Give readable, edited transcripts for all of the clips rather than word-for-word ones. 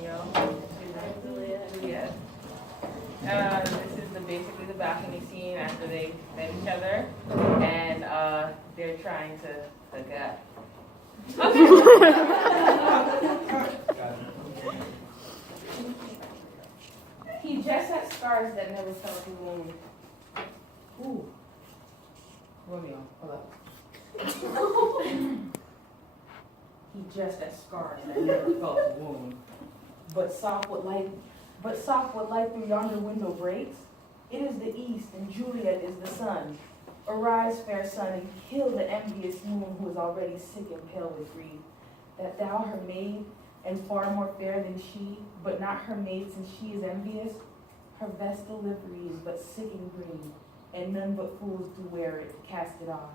Romeo and Juliet. This is basically the balcony scene after they met each other, and they're trying to hook up. He just has scars that never felt a wound. Ooh. Romeo, hold up. He just has scars that never felt a wound. But soft what light through yonder window breaks. It is the east, and Juliet is the sun. Arise, fair sun, and kill the envious moon who is already sick and pale with grief. That thou, her maid, and far more fair than she, but not her maid since she is envious, her vestal livery is but sick and green, and none but fools do wear it, cast it off.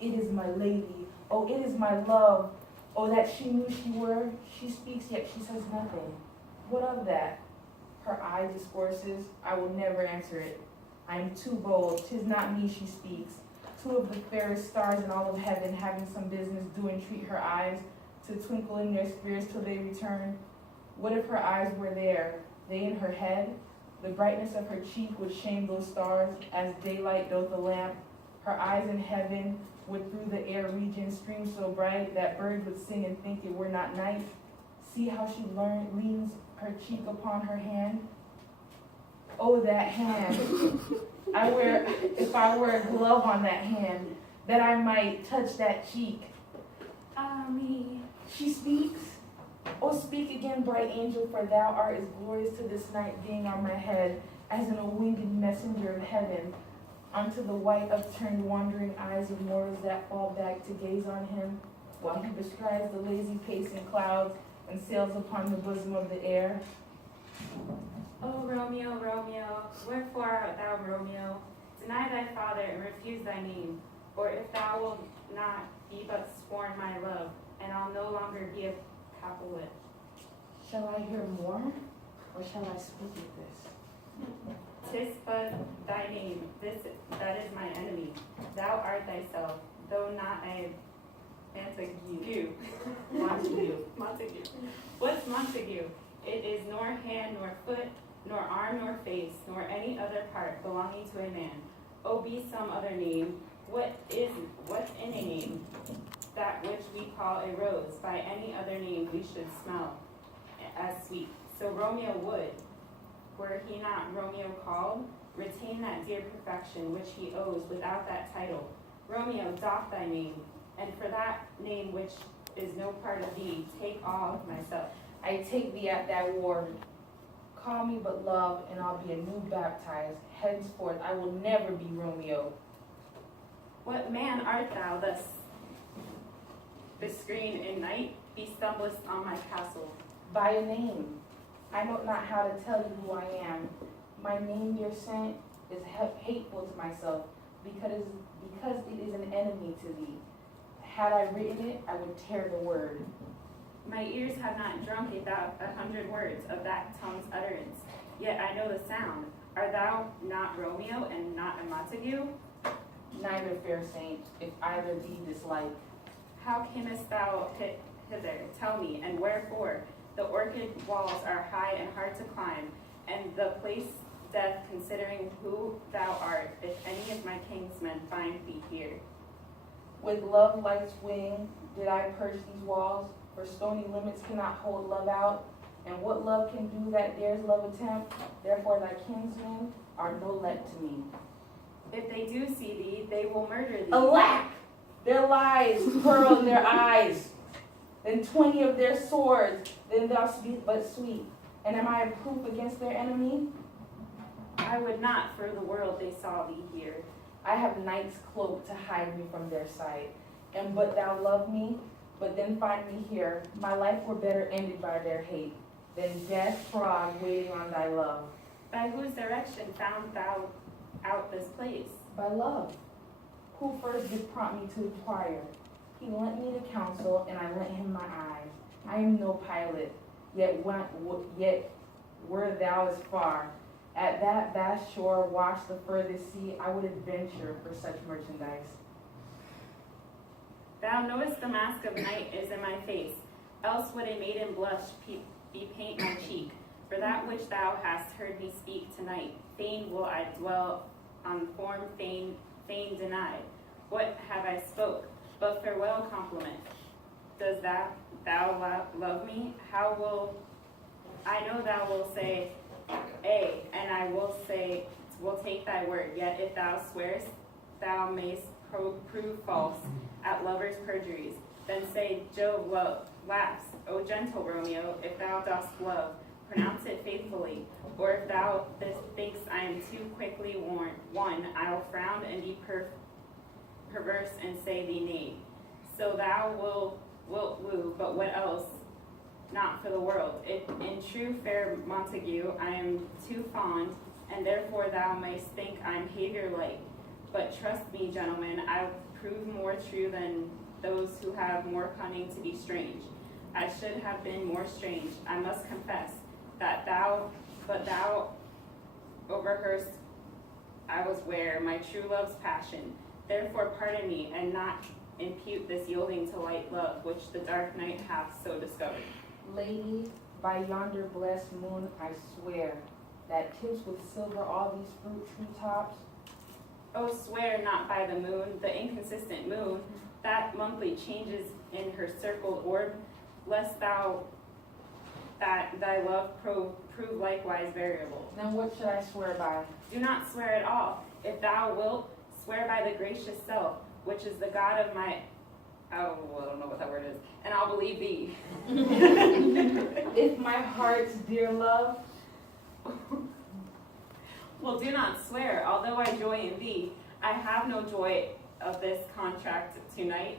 It is my lady, oh, it is my love, oh, that she knew she were. She speaks, yet she says nothing. What of that? Her eye discourses, I will never answer it. I am too bold, 'tis not me she speaks. Two of the fairest stars in all of heaven, having some business, do entreat her eyes to twinkle in their spheres till they return. What if her eyes were there, they in her head? The brightness of her cheek would shame those stars, as daylight doth a lamp. Her eyes in heaven would through the air region stream so bright that birds would sing and think it were not night. See how she leans her cheek upon her hand. Oh, that hand. If I wear a glove on that hand, that I might touch that cheek. Ah, me. She speaks. Oh, speak again, bright angel, for thou art as glorious to this night being on my head, as in a winged messenger of heaven, unto the white upturned wandering eyes of mortals that fall back to gaze on him, while he bestrides the lazy pacing clouds and sails upon the bosom of the air. O Romeo, Romeo, wherefore art thou Romeo? Deny thy father and refuse thy name, or if thou wilt not, be but scorn my love, and I'll no longer be a Capulet. Shall I hear more, or shall I speak with this? 'Tis but thy name, that is my enemy. Thou art thyself, though not a Montague. Montague. What's Montague? It is nor hand nor foot, nor arm nor face, nor any other part belonging to a man. Oh, be some other name. What's in a name? That which we call a rose, by any other name we should smell as sweet. So Romeo would, were he not Romeo called, retain that dear perfection which he owes without that title. Romeo, doff thy name, and for that name which is no part of thee, take all of myself. I take thee at that word. Call me but love, and I'll be anew baptized. Henceforth I will never be Romeo. What man art thou thus bescreen in night? Be stumblest on my castle. By a name. I know not how to tell you who I am. My name, dear saint, is hateful to myself, because it is an enemy to thee. Had I written it, I would tear the word. My ears have not drunk 100 words of that tongue's utterance, yet I know the sound. Art thou not Romeo and not a Montague? Neither, fair saint, if either thee dislike. How camest thou hither? Tell me, and wherefore? The orchid walls are high and hard to climb, and the place death, considering who thou art, if any of my kinsmen find thee here. With love life's wing did I purge these walls, for stony limits cannot hold love out, and what love can do that dares love attempt, therefore thy kinsmen are no let to me. If they do see thee, they will murder thee. Alack! Their lies pearl in their eyes, then 20 of their swords, then thou speak but sweet. And am I a proof against their enemy? I would not for the world they saw thee here. I have night's cloak to hide me from their sight. And but thou love me, but then find me here. My life were better ended by their hate, than death frog waiting on thy love. By whose direction found thou out this place? By love. Who first did prompt me to inquire? He lent me the counsel, and I lent him my eyes. I am no pilot, yet were thou as far. At that vast shore, wash the furthest sea, I would adventure for such merchandise. Thou knowest the mask of night is in my face, else would a maiden blush bepaint my For that which thou hast heard me speak tonight, fain will I dwell on form, fain denied. What have I spoke? But farewell compliment. Does thou love me? How will I know thou will say, Ay, and I will take thy word. Yet if thou swearest, thou mayst prove false at lovers' perjuries. Then say, Jove laughs. O gentle Romeo, if thou dost love, pronounce it faithfully. Or if thou thinkst I am too quickly won, I'll frown and be perverse and say thee nay. So thou wilt woo, but what else? Not for the world. If in true fair Montague I am too fond, and therefore thou mayst think I'm behavior like. But trust me, gentlemen, I prove more true than those who have more cunning to be strange. I should have been more strange, I must confess, but thou overheardst I was ware my true love's passion. Therefore pardon me, and not impute this yielding to light love, which the dark night hath so discovered. Lady, by yonder blessed moon, I swear, that tips with silver all these fruit treetops. Oh, swear not by the moon, the inconsistent moon, that monthly changes in her circled orb, lest that thy love prove likewise variable. Then what should I swear by? Do not swear at all. If thou wilt, swear by the gracious self, which is the God of my, I don't know what that word is, and I'll believe thee. If my heart's dear love. Well, do not swear, although I joy in thee. I have no joy of this contract tonight.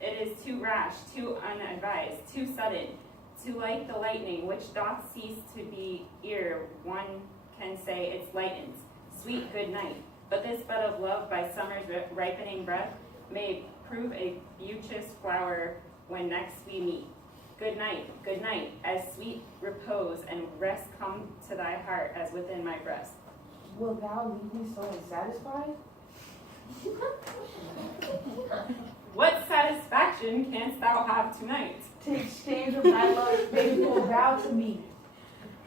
It is too rash, too unadvised, too sudden, too like the lightning, which doth cease to be ere one can say it lightens. Sweet good night. But this bud of love by summer's ripening breath may prove a beauteous flower when next we meet. Good night, as sweet repose and rest come to thy heart as within my breast. Will thou leave me so unsatisfied? What satisfaction canst thou have tonight? To exchange of thy love's faithful vow to me.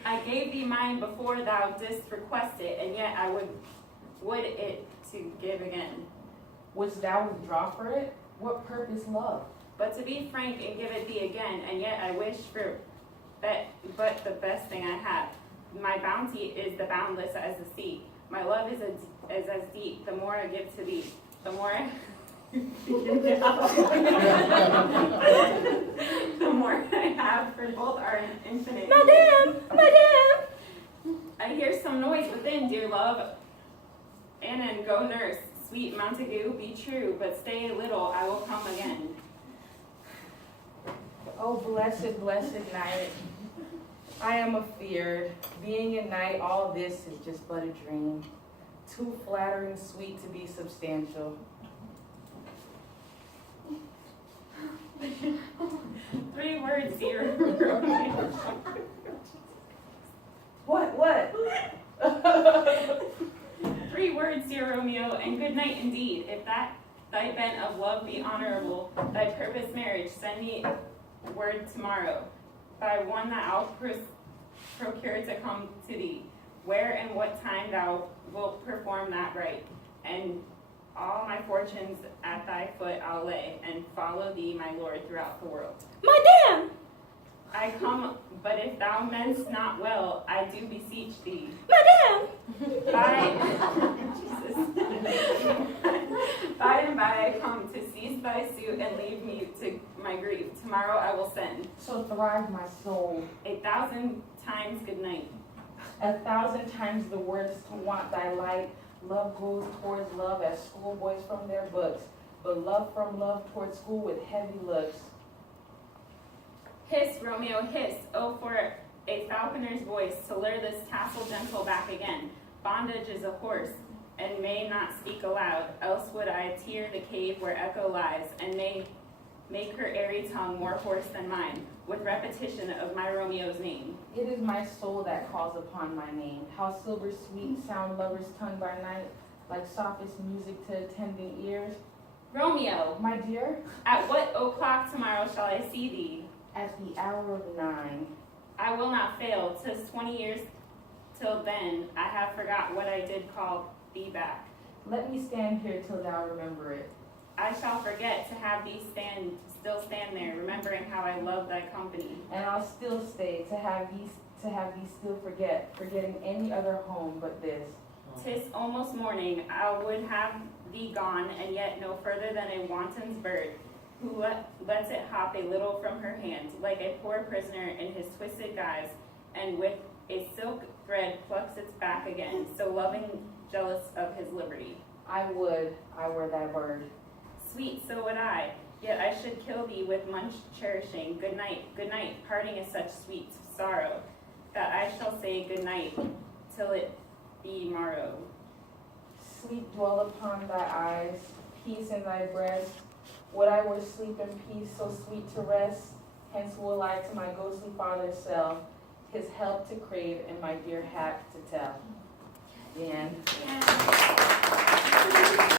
I gave thee mine before thou didst request it, and yet I would it to give again. Wouldst thou withdraw for it? What purpose love? But to be frank and give it thee again, and yet I wish for but the best thing I have. My bounty is the boundless as the sea. My love is as deep. The more I give to thee, the more the more I have, for both are infinite. Madame! I hear some noise within, dear love. Annan, go nurse. Sweet Montague, be true, but stay a little, I will come again. Oh, blessed night. I am afeard. Being a night, all this is just but a dream. Too flattering sweet to be substantial. 3 words, dear. What? 3 words, dear Romeo, and good night indeed. If that thy bent of love be honorable, thy purpose marriage, send me word tomorrow, by one that I'll procure to come to thee, where and what time thou wilt perform that rite, and all my fortunes at thy foot I'll lay, and follow thee, my lord, throughout the world. Madame! I come, but if thou mean'st not well, I do beseech thee. Madame! By and by I come to cease thy suit and leave me to my grief. Tomorrow I will send. So thrive my soul. 1,000 times good night. 1,000 times the words to want thy light. Love goes towards love as schoolboys from their books, but love from love towards school with heavy looks. Hiss, Romeo, hiss, oh, for a falconer's voice to lure this tassel gentle back again. Bondage is a horse, and may not speak aloud, else would I tear the cave where echo lies, and may make her airy tongue more hoarse than mine, with repetition of my Romeo's name. It is my soul that calls upon my name. How silver sweet sound lover's tongue by night, like softest music to attending ears. Romeo, My dear, at what o'clock tomorrow shall I see thee? at the hour of 9. I will not fail. 'Tis 20 years till then. I have forgot what I did call thee back. Let me stand here till thou remember it. I shall forget to have thee still stand there, remembering how I love thy company. And I'll still stay to have thee still forgetting any other home but this. 'Tis almost morning. I would have thee gone, and yet no further than a wanton's bird, who lets it hop a little from her hand, like a poor prisoner in his twisted guise, and with a silk thread plucks its back again, so loving, jealous of his liberty. I were that bird. Sweet, so would I, yet I should kill thee with much cherishing. Good night, parting is such sweet sorrow, that I shall say good night, till it be morrow. Sleep dwell upon thy eyes, peace in thy breast. Would I were sleep and peace, so sweet to rest. Hence will I to my ghostly father's cell, his help to crave and my dear hap to tell. The end.